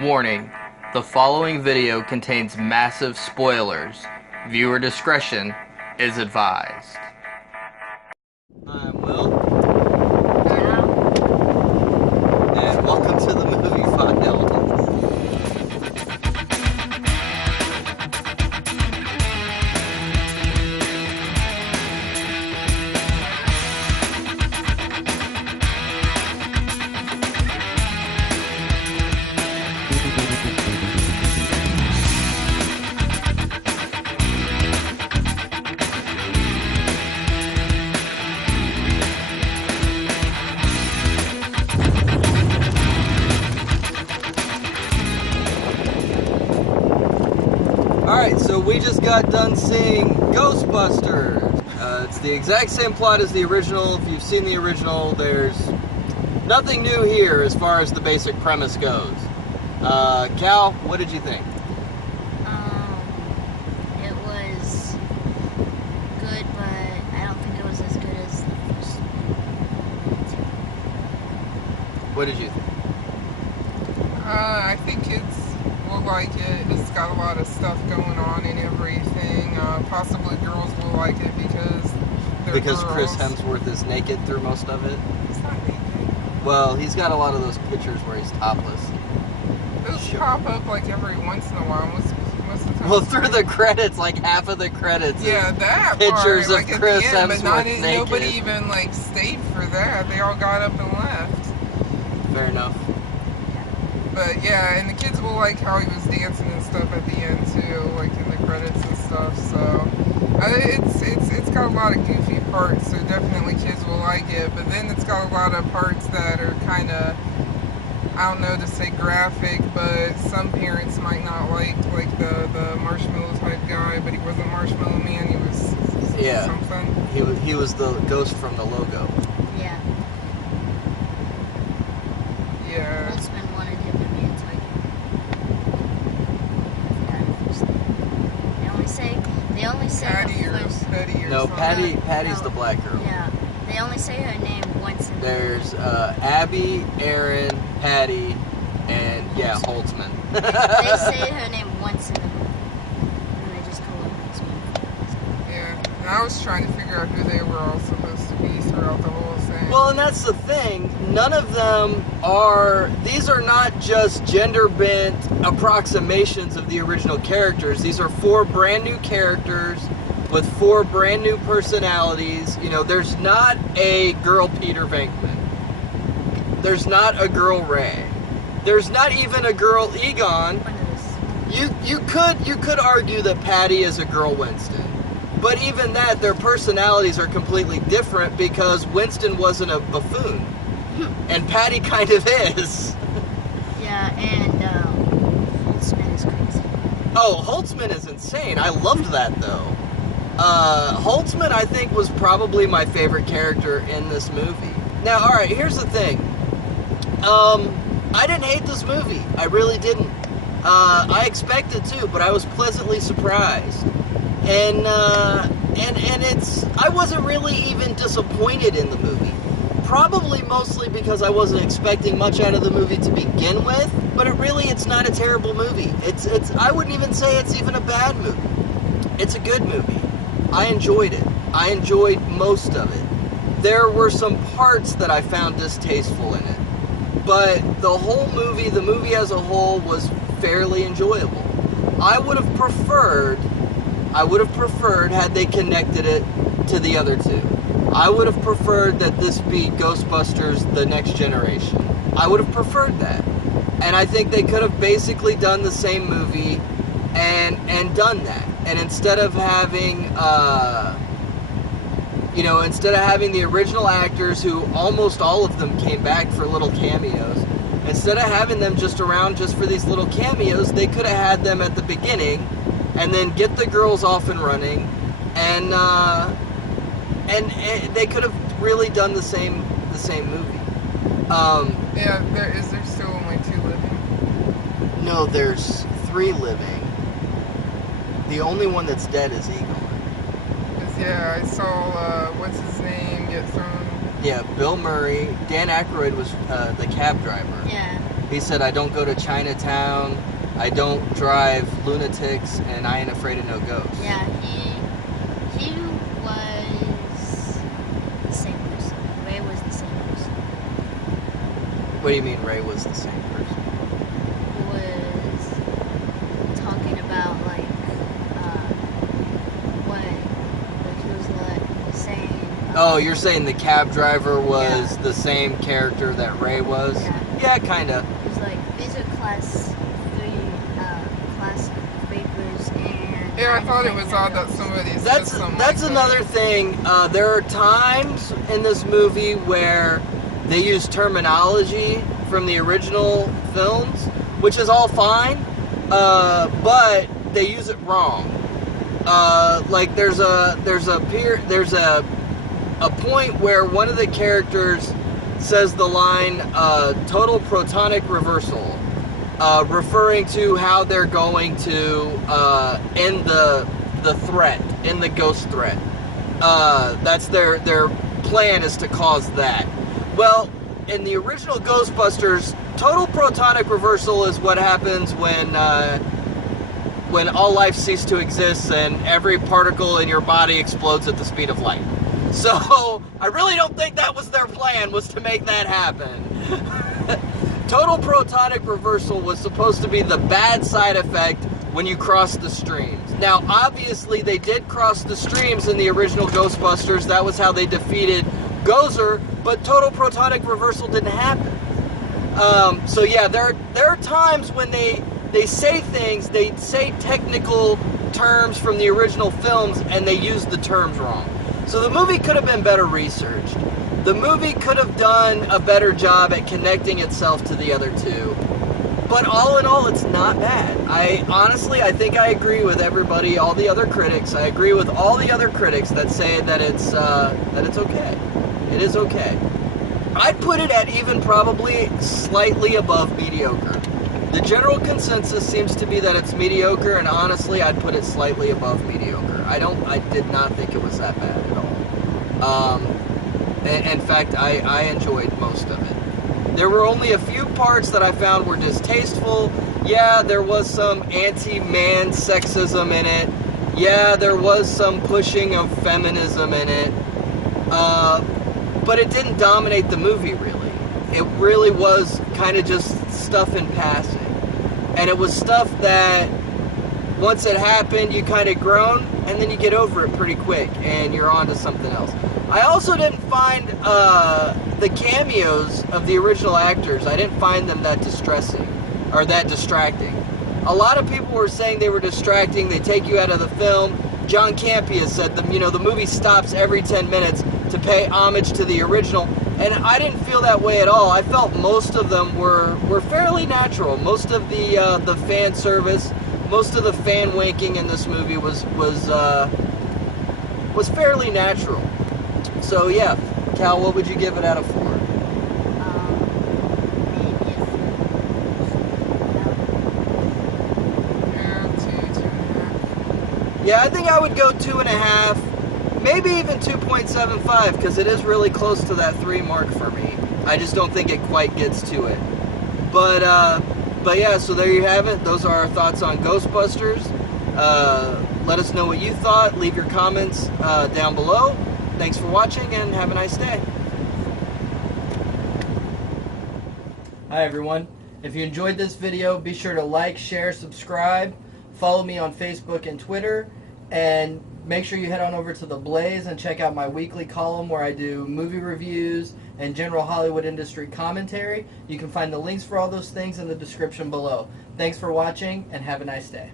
Warning, the following video contains massive spoilers. Viewer discretion is advised. I'm Will. And welcome to the movie file. Alright, so we just got done seeing Ghostbusters. It's the exact same plot as the original. If you've seen the original, there's nothing new here as far as the basic premise goes. Cal, what did you think? It was good, but I don't think it was as good as the first. What did you think? I think it's will like it. It's got a lot of stuff going on and everything. Possibly girls will like it because they're girls. Chris Hemsworth is naked through most of it? He's not naked. Well, he's got a lot of those pictures where he's topless. Those pop up like every once in a while. Most of the time. Well, through the credits, like half of the credits. Yeah, that pictures part, like of at Chris the end, Hemsworth but naked. nobody even like stayed for that. They all got up and left. Fair enough. But yeah, and the kids will like how he was dancing and stuff at the end too, like in the credits and stuff. So it's got a lot of goofy parts, so definitely kids will like it. But then it's got a lot of parts that are kind of, I don't know to say graphic, but some parents might not like the marshmallow type guy. But he wasn't Marshmallow Man. He was something. He was the ghost from the logo. Yeah. Yeah. Holtzman wanted him to be a tiger. They only say Patty her or first. Petty or No, something. Patty's the black girl. Yeah. They only say her name once in There's Abby, Aaron, Patty, and Holtzman. They say her name once in the movie. And they just call her Holtzman. Yeah, and I was trying to figure out who they were all supposed to be throughout the whole thing. Well, and that's the thing. None of them these are not just gender-bent approximations of the original characters. These are 4 brand new characters with 4 brand new personalities. You know, there's not a girl Peter Venkman. There's not a girl Ray. There's not even a girl Egon. You could argue that Patty is a girl Winston. But even that, their personalities are completely different because Winston wasn't a buffoon. And Patty kind of is. Yeah, and Holtzman is crazy. Oh, Holtzman is insane. I loved that, though. Holtzman, I think, was probably my favorite character in this movie. Now, alright, here's the thing. I didn't hate this movie. I really didn't. I expected to, but I was pleasantly surprised. And I wasn't really even disappointed in the movie. Probably mostly because I wasn't expecting much out of the movie to begin with, but it's not a terrible movie. I wouldn't even say it's even a bad movie. It's a good movie. I enjoyed it. I enjoyed most of it. There were some parts that I found distasteful in it, but the movie as a whole was fairly enjoyable. I would have preferred had they connected it to the other two. I would have preferred that this be Ghostbusters The Next Generation. I would have preferred that. And I think they could have basically done the same movie and done that. And instead of having the original actors, who almost all of them came back for little cameos, instead of having them just around just for these little cameos, they could have had them at the beginning and then get the girls off and running, and they could have really done the same movie. Is there still only 2 living? No, there's 3 living. The only one that's dead is Egon. Yeah, I saw what's his name get thrown Yeah, Bill Murray. Dan Aykroyd was the cab driver. Yeah. He said, I don't go to Chinatown, I don't drive lunatics, and I ain't afraid of no ghosts. Yeah, he was the same person. Ray was the same person. What do you mean Ray was the same person? Who was talking about he was saying. Oh, you're saying the cab driver was the same character that Ray was? Yeah, kinda. It was like, these are class papers, and... Yeah, I thought it was odd that somebody said something That's like another thing. There are times in this movie where they use terminology from the original films, which is all fine, but they use it wrong. Like there's a point where one of the characters says the line total protonic reversal, referring to how they're going to end the threat, end the ghost threat. That's their plan, is to cause that. Well, in the original Ghostbusters, total protonic reversal is what happens when all life ceases to exist and every particle in your body explodes at the speed of light. So, I really don't think that was their plan, was to make that happen. Total protonic reversal was supposed to be the bad side effect when you cross the streams. Now, obviously, they did cross the streams in the original Ghostbusters. That was how they defeated Gozer, but total protonic reversal didn't happen. So yeah, there are times when they say things, they say technical terms from the original films, and they use the terms wrong. So the movie could have been better researched. The movie could have done a better job at connecting itself to the other two. But all in all, it's not bad. I think I agree with everybody, all the other critics. I agree with all the other critics that say that it's okay. It is okay. I'd put it at even probably slightly above mediocre. The general consensus seems to be that it's mediocre, and honestly, I'd put it slightly above mediocre. I did not think it was that bad at all. In fact, I enjoyed most of it. There were only a few parts that I found were distasteful. Yeah, there was some anti-man sexism in it. Yeah, there was some pushing of feminism in it. But it didn't dominate the movie, really. It really was kind of just stuff in passing. And it was stuff that, once it happened, you kind of groan, and then you get over it pretty quick, and you're on to something else. I also didn't find the cameos of the original actors, I didn't find them that distressing, or that distracting. A lot of people were saying they were distracting, they take you out of the film. John Campea said the movie stops every 10 minutes to pay homage to the original, and I didn't feel that way at all. I felt most of them were fairly natural. Most of the fan service, most of the fan winking in this movie was fairly natural. So yeah, Cal, what would you give it out of 4? Yeah, I think I would go 2.5, maybe even 2.75, because it is really close to that 3 mark for me. I just don't think it quite gets to it. But yeah, so there you have it. Those are our thoughts on Ghostbusters. Let us know what you thought. Leave your comments down below. Thanks for watching, and have a nice day. Hi everyone. If you enjoyed this video, be sure to like, share, subscribe. Follow me on Facebook and Twitter, and make sure you head on over to TheBlaze and check out my weekly column where I do movie reviews and general Hollywood industry commentary. You can find the links for all those things in the description below. Thanks for watching, and have a nice day.